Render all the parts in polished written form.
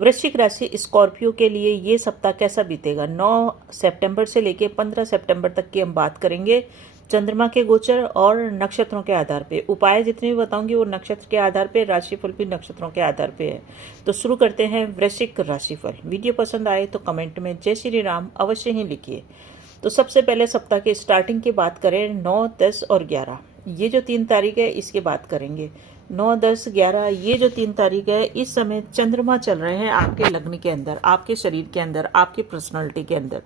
वृश्चिक राशि स्कॉर्पियो के लिए ये सप्ताह कैसा बीतेगा? 9 सितंबर से लेकर 15 सितंबर तक की हम बात करेंगे चंद्रमा के गोचर और नक्षत्रों के आधार पे। उपाय जितने भी बताऊंगी वो नक्षत्र के आधार पे, राशिफल भी नक्षत्रों के आधार पे है। तो शुरू करते हैं वृश्चिक राशिफल। वीडियो पसंद आए तो कमेंट में जय श्री राम अवश्य ही लिखिए। तो सबसे पहले सप्ताह की स्टार्टिंग की बात करें, 9, 10 और 11 ये जो 3 तारीख है इसकी बात करेंगे। 9, 10, 11 ये जो 3 तारीख है, इस समय चंद्रमा चल रहे हैं आपके लग्न के अंदर, आपके शरीर के अंदर, आपकी पर्सनालिटी के अंदर।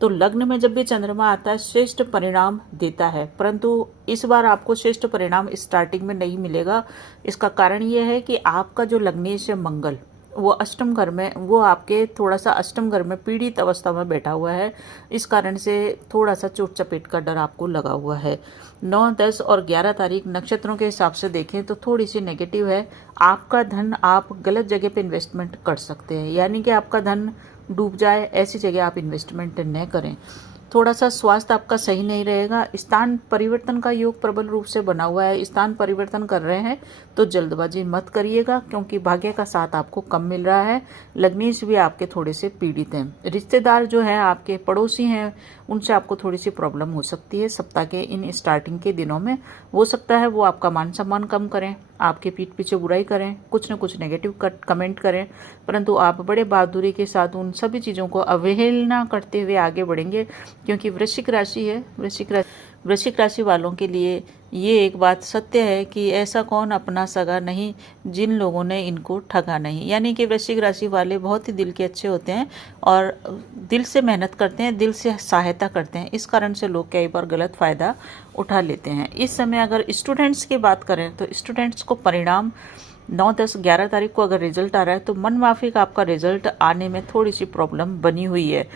तो लग्न में जब भी चंद्रमा आता है श्रेष्ठ परिणाम देता है, परंतु इस बार आपको श्रेष्ठ परिणाम स्टार्टिंग में नहीं मिलेगा। इसका कारण ये है कि आपका जो लग्नेश मंगल वो अष्टम घर में, वो आपके थोड़ा सा अष्टम घर में पीड़ित अवस्था में बैठा हुआ है। इस कारण से थोड़ा सा चोट चपेट का डर आपको लगा हुआ है। 9, 10 और 11 तारीख नक्षत्रों के हिसाब से देखें तो थोड़ी सी नेगेटिव है। आपका धन आप गलत जगह पे इन्वेस्टमेंट कर सकते हैं, यानी कि आपका धन डूब जाए ऐसी जगह आप इन्वेस्टमेंट न करें। थोड़ा सा स्वास्थ्य आपका सही नहीं रहेगा। स्थान परिवर्तन का योग प्रबल रूप से बना हुआ है। स्थान परिवर्तन कर रहे हैं तो जल्दबाजी मत करिएगा, क्योंकि भाग्य का साथ आपको कम मिल रहा है। लग्नेश भी आपके थोड़े से पीड़ित हैं। रिश्तेदार जो है आपके पड़ोसी हैं, उनसे आपको थोड़ी सी प्रॉब्लम हो सकती है सप्ताह के इन स्टार्टिंग के दिनों में। हो सकता है वो आपका मान सम्मान कम करें, आपके पीठ पीछे बुराई करें, कुछ न कुछ नेगेटिव कमेंट करें, परंतु आप बड़े बहादुरी के साथ उन सभी चीज़ों को अवहेलना करते हुए आगे बढ़ेंगे, क्योंकि वृश्चिक राशि है। वृश्चिक राशि वालों के लिए ये एक बात सत्य है कि ऐसा कौन अपना सगा नहीं जिन लोगों ने इनको ठगा नहीं। यानी कि वृश्चिक राशि वाले बहुत ही दिल के अच्छे होते हैं और दिल से मेहनत करते हैं, दिल से सहायता करते हैं। इस कारण से लोग कई बार गलत फ़ायदा उठा लेते हैं। इस समय अगर स्टूडेंट्स की बात करें तो स्टूडेंट्स को परिणाम 9, 10, 11 तारीख को अगर रिजल्ट आ रहा है तो मन माफिक आपका रिजल्ट आने में थोड़ी सी प्रॉब्लम बनी हुई है।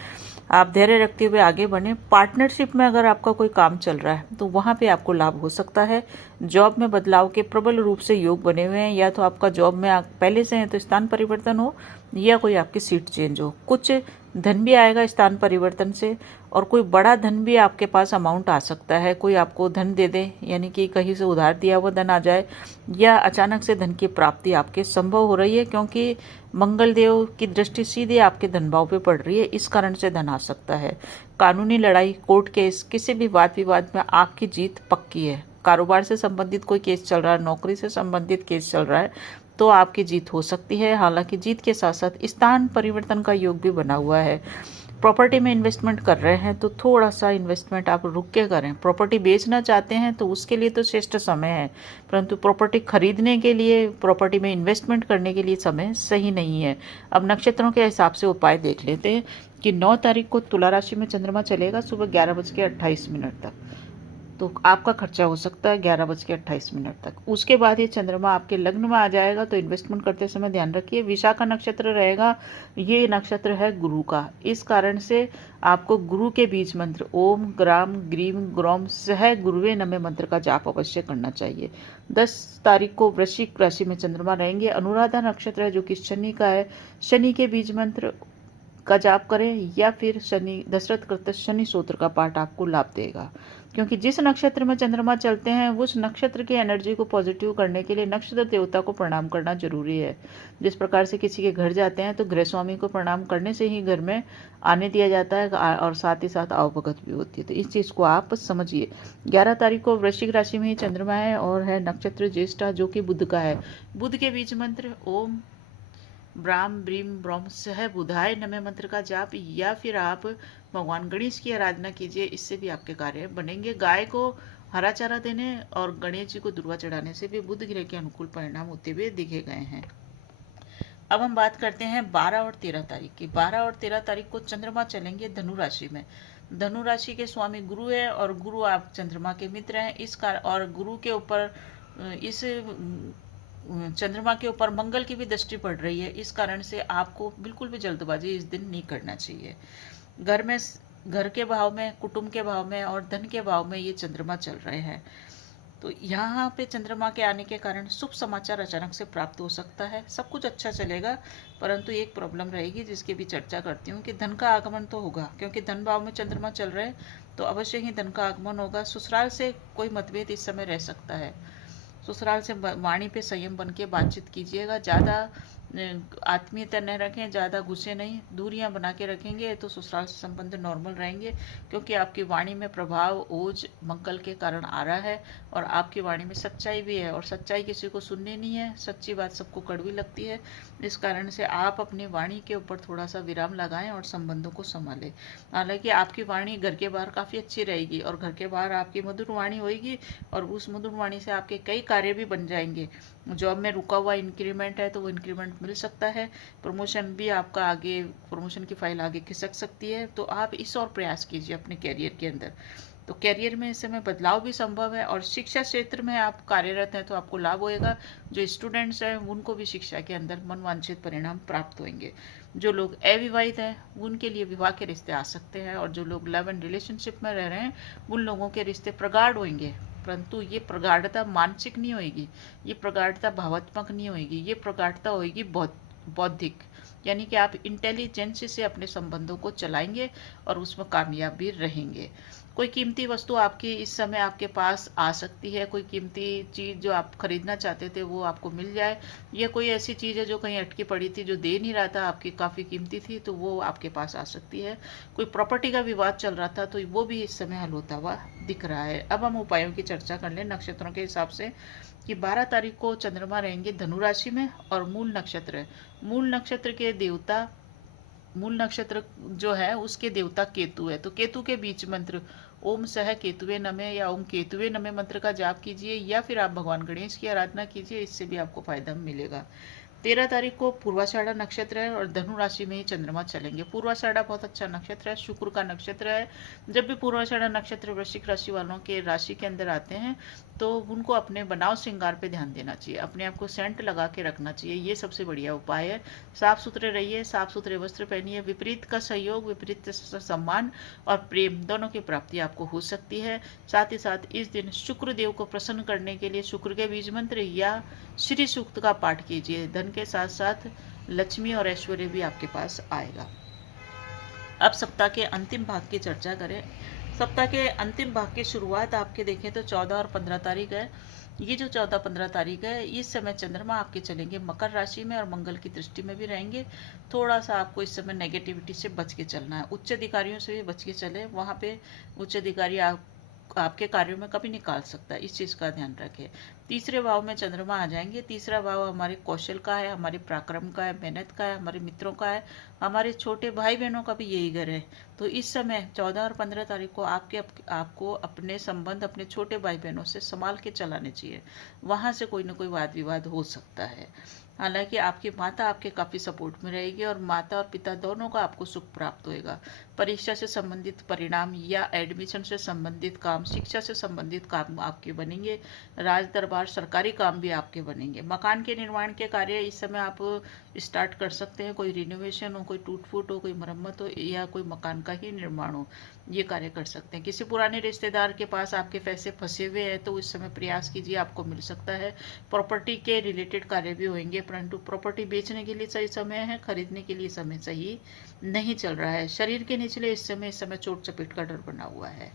आप धैर्य रखते हुए आगे बढ़ें। पार्टनरशिप में अगर आपका कोई काम चल रहा है तो वहाँ पे आपको लाभ हो सकता है। जॉब में बदलाव के प्रबल रूप से योग बने हुए हैं। या तो आपका जॉब में आप पहले से हैं तो स्थान परिवर्तन हो, या कोई आपकी सीट चेंज हो। कुछ धन भी आएगा स्थान परिवर्तन से, और कोई बड़ा धन भी आपके पास अमाउंट आ सकता है। कोई आपको धन दे दे, यानी कि कहीं से उधार दिया हुआ धन आ जाए, या अचानक से धन की प्राप्ति आपके संभव हो रही है, क्योंकि मंगल देव की दृष्टि सीधे आपके धन भाव पे पड़ रही है। इस कारण से धन आ सकता है। कानूनी लड़ाई, कोर्ट केस, किसी भी वाद विवाद में आपकी जीत पक्की है। कारोबार से संबंधित कोई केस चल रहा है, नौकरी से संबंधित केस चल रहा है, तो आपकी जीत हो सकती है। हालांकि जीत के साथ साथ स्थान परिवर्तन का योग भी बना हुआ है। प्रॉपर्टी में इन्वेस्टमेंट कर रहे हैं तो थोड़ा सा इन्वेस्टमेंट आप रुक के करें। प्रॉपर्टी बेचना चाहते हैं तो उसके लिए तो श्रेष्ठ समय है, परंतु प्रॉपर्टी खरीदने के लिए, प्रॉपर्टी में इन्वेस्टमेंट करने के लिए समय सही नहीं है। अब नक्षत्रों के हिसाब से उपाय देख लेते हैं कि 9 तारीख को तुला राशि में चंद्रमा चलेगा सुबह 11:28 तक, तो आपका खर्चा हो सकता है 11:28 तक। उसके बाद ये चंद्रमा आपके लग्न में आ जाएगा, तो इन्वेस्टमेंट करते समय ध्यान रखिए। विशाखा नक्षत्र रहेगा, ये नक्षत्र है गुरु का। इस कारण से आपको गुरु के बीज मंत्र ओम ग्राम ग्रीम ग्रोम सह गुरुवे नमः मंत्र का जाप अवश्य करना चाहिए। 10 तारीख को वृश्चिक राशि में चंद्रमा रहेंगे। अनुराधा नक्षत्र है जो कि शनि का है। शनि के बीज मंत्र का जाप करें, या फिर शनि दशरथ कृत शनि सूत्र का पाठ आपको लाभ देगा, क्योंकि जिस नक्षत्र में चंद्रमा चलते हैं उस नक्षत्र की एनर्जी को पॉजिटिव करने के लिए नक्षत्र देवता को प्रणाम करना जरूरी है। जिस प्रकार से किसी के घर जाते हैं तो गृह स्वामी को प्रणाम करने से ही घर में आने दिया जाता है, और साथ ही साथ आवभगत भी होती है। तो इस चीज़ को आप समझिए। 11 तारीख को वृश्चिक राशि में ही चंद्रमा है और है नक्षत्र ज्येष्ठा जो कि बुध का है। बुध के बीच मंत्र ओम ब्राह्म ब्रीम ब्रह्म सह बुधाय नमः मंत्र का जाप, या फिर आप भगवान गणेश की आराधना कीजिए। इससे भी आपके कार्य बनेंगे। गाय को हरा चारा देने और गणेश जी को दुर्वा चढ़ाने से भी बुध ग्रह के अनुकूल परिणाम होते हुए दिखे गए हैं। अब हम बात करते हैं 12 और 13 तारीख की। 12 और 13 तारीख को चंद्रमा चलेंगे धनु राशि में। धनु राशि के स्वामी गुरु है, और गुरु आप चंद्रमा के मित्र हैं। और गुरु के ऊपर इस चंद्रमा के ऊपर मंगल की भी दृष्टि पड़ रही है। इस कारण से आपको बिल्कुल भी जल्दबाजी इस दिन नहीं करना चाहिए। घर के भाव में, कुटुंब के भाव में और धन के भाव में ये चंद्रमा चल रहे हैं। तो यहाँ पे चंद्रमा के आने के कारण शुभ समाचार अचानक से प्राप्त हो सकता है। सब कुछ अच्छा चलेगा, परंतु एक प्रॉब्लम रहेगी जिसकी भी चर्चा करती हूँ कि धन का आगमन तो होगा, क्योंकि धन भाव में चंद्रमा चल रहे हैं तो अवश्य ही धन का आगमन होगा। ससुराल से कोई मतभेद इस समय रह सकता है। ससुराल से वाणी पे संयम बन के बातचीत कीजिएगा। ज़्यादा आत्मीयता न रखें, ज़्यादा गुस्से नहीं, दूरियां बना के रखेंगे तो ससुराल से संबंध नॉर्मल रहेंगे, क्योंकि आपकी वाणी में प्रभाव ओज मंगल के कारण आ रहा है और आपकी वाणी में सच्चाई भी है, और सच्चाई किसी को सुननी नहीं है, सच्ची बात सबको कड़वी लगती है। इस कारण से आप अपनी वाणी के ऊपर थोड़ा सा विराम लगाएं और संबंधों को संभालें। हालांकि आपकी वाणी घर के बाहर काफ़ी अच्छी रहेगी और घर के बाहर आपकी मधुर वाणी होगी और उस मधुर वाणी से आपके कई कार्य भी बन जाएंगे। जॉब में रुका हुआ इंक्रीमेंट है तो वो इंक्रीमेंट मिल सकता है, प्रमोशन भी आपका आगे, प्रमोशन की फाइल आगे खिसक सकती है। तो आप इस और प्रयास कीजिए अपने कैरियर के अंदर। तो कैरियर में इस समय बदलाव भी संभव है, और शिक्षा क्षेत्र में आप कार्यरत हैं तो आपको लाभ होएगा। जो स्टूडेंट्स हैं उनको भी शिक्षा के अंदर मनवांछित परिणाम प्राप्त होंगे। जो लोग अविवाहित हैं उनके लिए विवाह के रिश्ते आ सकते हैं, और जो लोग लव एंड रिलेशनशिप में रह रहे हैं उन लोगों के रिश्ते प्रगाढ़ होंगे। परंतु ये प्रगाढ़ता मानसिक नहीं होगी, ये प्रगाढ़ता भावात्मक नहीं होगी, ये प्रगाढ़ता होगी बौद्धिक, यानी कि आप इंटेलिजेंस से अपने संबंधों को चलाएंगे और उसमें कामयाब भी रहेंगे। कोई कीमती वस्तु आपकी इस समय आपके पास आ सकती है, कोई कीमती चीज़ जो आप खरीदना चाहते थे वो आपको मिल जाए, या कोई ऐसी चीज़ है जो कहीं अटकी पड़ी थी जो दे नहीं रहा था, आपकी काफ़ी कीमती थी, तो वो आपके पास आ सकती है। कोई प्रॉपर्टी का विवाद चल रहा था तो वो भी इस समय हल होता हुआ दिख रहा है। अब हम उपायों की चर्चा कर लें नक्षत्रों के हिसाब से, कि 12 तारीख को चंद्रमा रहेंगे धनु राशि में और मूल नक्षत्र है। मूल नक्षत्र के देवता, मूल नक्षत्र जो है उसके देवता केतु है, तो केतु के बीच मंत्र ओम सह केतुवे नमः या ओम केतुवे नमः मंत्र का जाप कीजिए, या फिर आप भगवान गणेश की आराधना कीजिए, इससे भी आपको फायदा मिलेगा। 13 तारीख को पूर्वाषाढ़ा नक्षत्र है और धनु राशि में ही चंद्रमा चलेंगे। पूर्वाषाढ़ा बहुत अच्छा नक्षत्र है, शुक्र का नक्षत्र है। जब भी पूर्वाषाढ़ा नक्षत्र वृश्चिक राशि वालों के राशि के अंदर आते हैं तो उनको अपने बनाव श्रृंगार पे ध्यान देना चाहिए, अपने आप को सेंट लगा के रखना चाहिए, ये सबसे बढ़िया उपाय है। साफ सुथरे रहिए, साफ सुथरे वस्त्र पहनिए, विपरीत का सहयोग, विपरीत सम्मान और प्रेम दोनों की प्राप्ति आपको हो सकती है। साथ ही साथ इस दिन शुक्र देव को प्रसन्न करने के लिए शुक्र के बीज मंत्र या श्री सूक्त का पाठ कीजिए। धन के साथ साथ लक्ष्मी और ऐश्वर्य भी आपके पास आएगा। अब सप्ताह के अंतिम भाग की चर्चा करें। सप्ताह के अंतिम भाग की शुरुआत आपके देखें तो 14 और 15 तारीख है। ये जो 14-15 तारीख है इस समय चंद्रमा आपके चलेंगे मकर राशि में और मंगल की दृष्टि में भी रहेंगे। थोड़ा सा आपको इस समय नेगेटिविटी से बच के चलना है, उच्च अधिकारियों से भी बच के चले, वहाँ पे उच्च अधिकारी आपके कार्यों में कभी निकाल सकता है, इस चीज़ का ध्यान रखें। तीसरे भाव में चंद्रमा आ जाएंगे। तीसरा भाव हमारे कौशल का है, हमारे पराक्रम का है, मेहनत का है, हमारे मित्रों का है, हमारे छोटे भाई बहनों का भी यही घर है। तो इस समय 14 और 15 तारीख को आपको अपने संबंध अपने छोटे भाई बहनों से संभाल के चलाने चाहिए, वहाँ से कोई ना कोई वाद विवाद हो सकता है। हालांकि आपकी माता आपके काफ़ी सपोर्ट में रहेगी और माता और पिता दोनों का आपको सुख प्राप्त होएगा। परीक्षा से संबंधित परिणाम या एडमिशन से संबंधित काम, शिक्षा से संबंधित काम आपके बनेंगे। राज दरबार सरकारी काम भी आपके बनेंगे। मकान के निर्माण के कार्य इस समय आप स्टार्ट कर सकते हैं, कोई रिनोवेशन हो, कोई टूट फूट हो, कोई मरम्मत हो या कोई मकान का ही निर्माण हो, ये कार्य कर सकते हैं। किसी पुराने रिश्तेदार के पास आपके पैसे फंसे हुए हैं तो इस समय प्रयास कीजिए, आपको मिल सकता है। प्रॉपर्टी के रिलेटेड कार्य भी होंगे, परंतु प्रॉपर्टी बेचने के लिए सही समय है, खरीदने के लिए समय सही नहीं चल रहा है। शरीर के निचले इस समय चोट चपेट का डर बना हुआ है।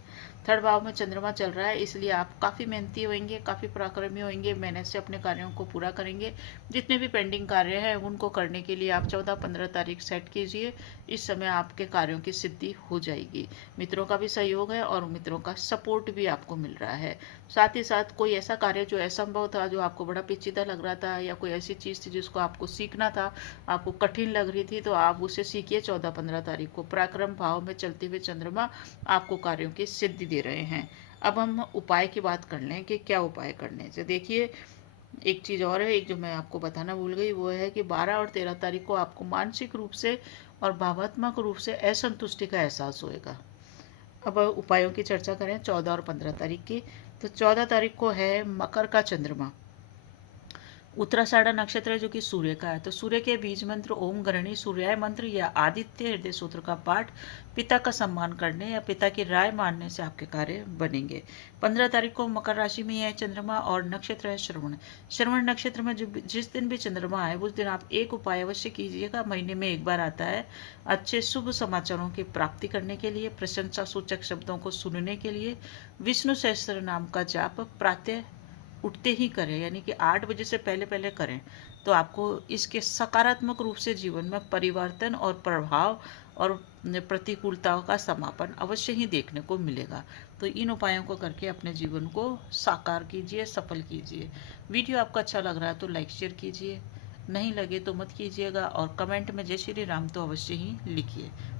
थर्ड भाव में चंद्रमा चल रहा है, इसलिए आप काफ़ी मेहनती होंगे, काफ़ी पराक्रमी होंगे, मेहनत से अपने कार्यों को पूरा करेंगे। जितने भी पेंडिंग कार्य हैं उनको करने के लिए आप 14-15 तारीख सेट कीजिए, इस समय आपके कार्यों की सिद्धि हो जाएगी। मित्रों का भी सहयोग है और मित्रों का सपोर्ट भी आपको मिल रहा है। साथ ही साथ कोई ऐसा कार्य जो असंभव था, जो आपको बड़ा पेचीदा लग रहा था, या कोई ऐसी चीज़ थी जिसको आपको सीखना था, आपको कठिन लग रही थी, तो आप उसे सीखिए। 14-15 तारीख को पराक्रम भाव में चलते हुए चंद्रमा आपको कार्यों की सिद्धि दे रहे हैं। अब हम उपाय की बात कर लें कि क्या उपाय करने से। देखिए एक चीज़ और है, एक जो मैं आपको बताना भूल गई, वो है कि 12 और 13 तारीख को आपको मानसिक रूप से और भावात्मक रूप से असंतुष्टि का एहसास होएगा। अब उपायों की चर्चा करें 14 और 15 तारीख की, तो 14 तारीख को है मकर का चंद्रमा, उत्तराषाढ़ा नक्षत्र है जो कि सूर्य का है। तो सूर्य के बीज मंत्र ओम गृहिणी सूर्याय मंत्र या आदित्य हृदय सूत्र का पाठ पिता का सम्मान करने या पिता की राय मानने से आपके कार्य बनेंगे। 15 तारीख को मकर राशि में है चंद्रमा और नक्षत्र है श्रवण। श्रवण नक्षत्र में जिस दिन भी चंद्रमा है उस दिन आप एक उपाय अवश्य कीजिएगा, महीने में एक बार आता है। अच्छे शुभ समाचारों की प्राप्ति करने के लिए, प्रशंसा सूचक शब्दों को सुनने के लिए विष्णु सहस्त्र नाम का जाप प्रातः उठते ही करें, यानी कि 8 बजे से पहले पहले करें। तो आपको इसके सकारात्मक रूप से जीवन में परिवर्तन और प्रभाव और प्रतिकूलताओं का समापन अवश्य ही देखने को मिलेगा। तो इन उपायों को करके अपने जीवन को साकार कीजिए, सफल कीजिए। वीडियो आपको अच्छा लग रहा है तो लाइक शेयर कीजिए, नहीं लगे तो मत कीजिएगा, और कमेंट में जय श्री राम तो अवश्य ही लिखिए।